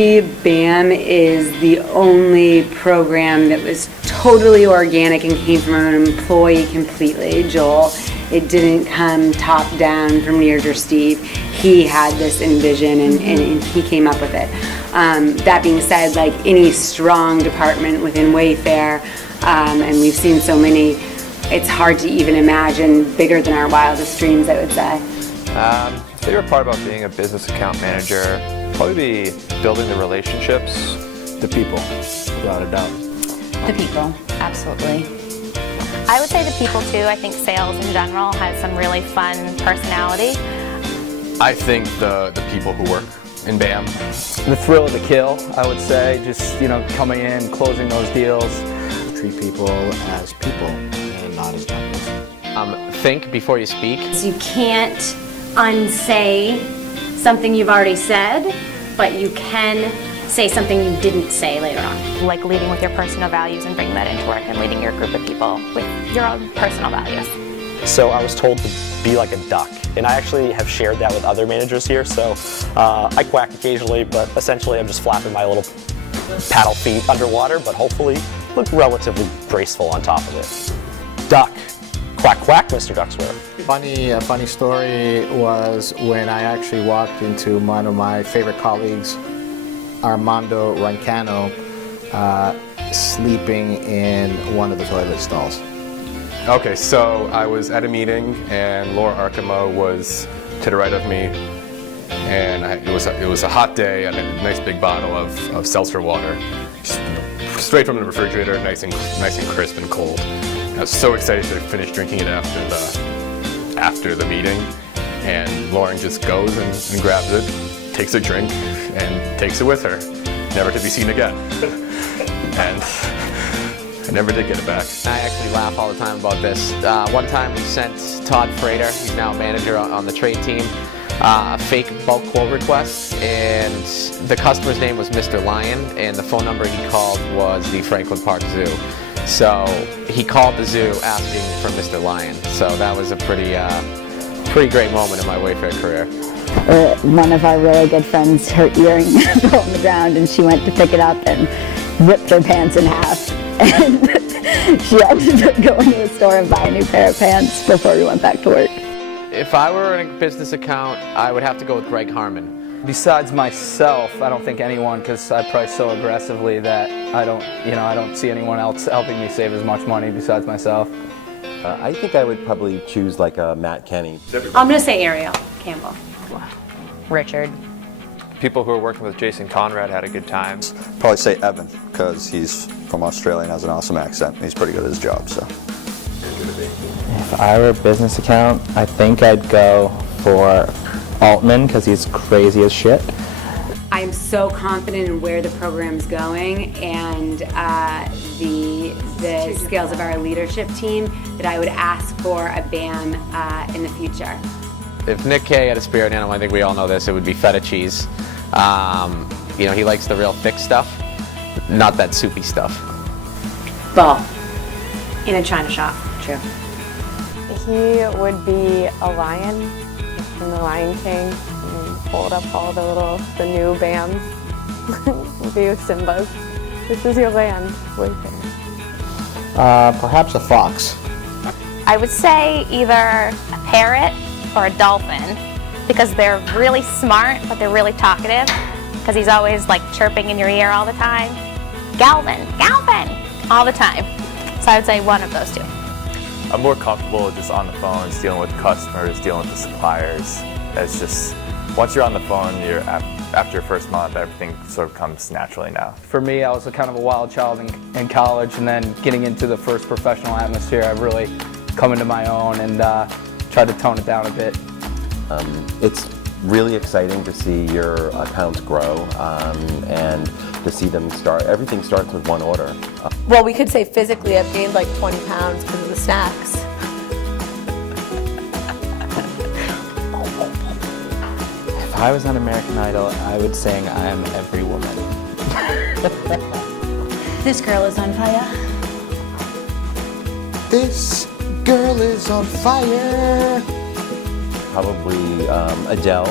BAM is the only program that was totally organic and came from an employee completely, Joel. It didn't come top down from Neerj or Steve. He had this envision and he came up with it. That being said, like any strong department within Wayfair, and we've seen so many, it's hard to even imagine bigger than our wildest dreams, I would say. Favorite part about being a business account manager, probably be building the relationships. The people, without a doubt. The people, absolutely. I would say the people too. I think sales in general has some really fun personality. I think the people who work in BAM. The thrill of the kill, I would say, just coming in, closing those deals. Treat people as people and not as numbers. Think before you speak. You can't unsay something you've already said, but you can say something you didn't say later on. Like leading with your personal values and bringing that into work and leading your group of people with your own personal values. So I was told to be like a duck, and I actually have shared that with other managers here, so I quack occasionally, but essentially I'm just flapping my little paddle feet underwater, but hopefully look relatively graceful on top of it. Duck. Quack, quack, Mr. Ducksworth. A funny story was when I actually walked into one of my favorite colleagues, Armando Rancano, sleeping in one of the toilet stalls. Okay, so I was at a meeting and Laura Arkema was to the right of me, and it was a hot day. I had a nice big bottle of seltzer water, just, straight from the refrigerator, nice and crisp and cold. I was so excited to finish drinking it after the meeting, and Lauren just goes and grabs it, takes a drink, and takes it with her, never to be seen again. And I never did get it back. I actually laugh all the time about this. One time we sent Todd Frater, he's now a manager on the trade team, a fake bulk quote request, and the customer's name was Mr. Lion, and the phone number he called was the Franklin Park Zoo. So he called the zoo asking for Mr. Lion. So that was a pretty great moment in my Wayfair career. One of our really good friends, her earring fell on the ground and she went to pick it up and ripped her pants in half. And she ended up going to the store and buying a new pair of pants before we went back to work. If I were in a business account, I would have to go with Greg Harmon. Besides myself, I don't think anyone, because I price so aggressively that I don't see anyone else helping me save as much money besides myself. I think I would probably choose like a Matt Kenny. I'm going to say Ariel Campbell. Richard. People who were working with Jason Conrad had a good time. Probably say Evan, because he's from Australia and has an awesome accent, and he's pretty good at his job. So. If I were a business account, I think I'd go for Altman, because he's crazy as shit. I'm so confident in where the program's going and the skills of our leadership team that I would ask for a BAM in the future. If Nick Kay had a spirit animal, I think we all know this, it would be feta cheese. He likes the real thick stuff, not that soupy stuff. Ball. In a china shop. True. He would be a lion from The Lion King, and hold up all the new BAM view Simbas. This is your land, Wayfair. Perhaps a fox. I would say either a parrot or a dolphin, because they're really smart, but they're really talkative, because he's always like chirping in your ear all the time. Galvin, all the time. So I would say one of those two. I'm more comfortable just on the phones, dealing with customers, dealing with the suppliers. It's just, once you're on the phone, after your first month, everything sort of comes naturally now. For me, I was a kind of a wild child in college, and then getting into the first professional atmosphere, I've really come into my own and tried to tone it down a bit. It's really exciting to see your accounts grow and to see them start. Everything starts with one order. Well, we could say physically I've gained like 20 pounds because of the snacks. If I was on American Idol, I would sing I Am Every Woman. This girl is on fire. This girl is on fire. Probably Adele.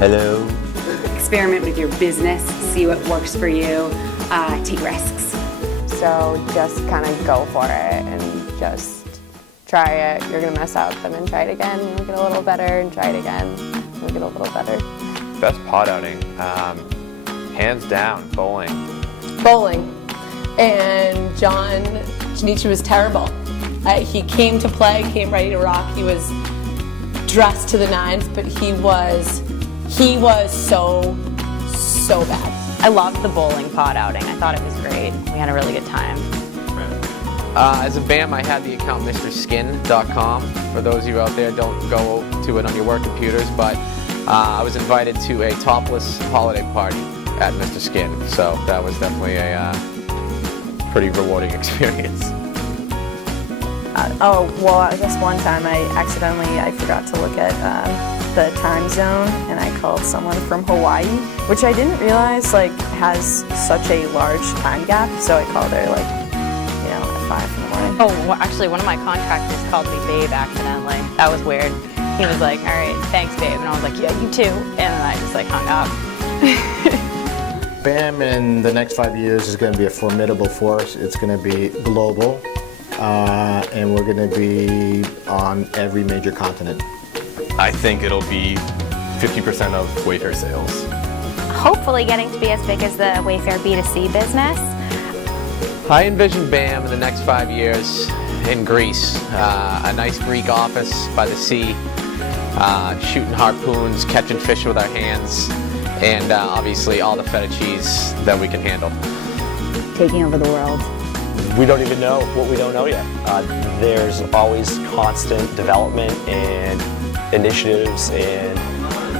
Hello. experiment with your business, see what works for you, take risks. So just kind of go for it and just try it. You're gonna mess up and then try it again. You'll get a little better and try it again. You'll get a little better. Best pod outing, hands down, bowling. Bowling. And John Janichi was terrible. He came to play, came ready to rock. He was dressed to the nines, but he was so bad. I loved the bowling pod outing. I thought it was great. We had a really good time. As a BAM, I had the account MrSkin.com. For those of you out there, don't go to it on your work computers, but I was invited to a topless holiday party at Mr. Skin, so that was definitely a pretty rewarding experience. Well, I guess one time I forgot to look at the time zone, and I called someone from Hawaii, which I didn't realize has such a large time gap. So I called her at 5 in the morning. Oh, well, actually, one of my contractors called me babe accidentally. That was weird. He was like, "All right, thanks, babe," and I was like, "Yeah, you too," and then I just hung up. BAM in the next 5 years is going to be a formidable force. It's going to be global, and we're going to be on every major continent. I think it'll be 50% of Wayfair sales. Hopefully getting to be as big as the Wayfair B2C business. I envision BAM in the next 5 years in Greece, a nice Greek office by the sea, shooting harpoons, catching fish with our hands, and obviously all the feta cheese that we can handle. Taking over the world. We don't even know what we don't know yet. There's always constant development and initiatives and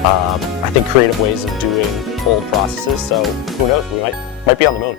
I think creative ways of doing old processes. So who knows? We might be on the moon.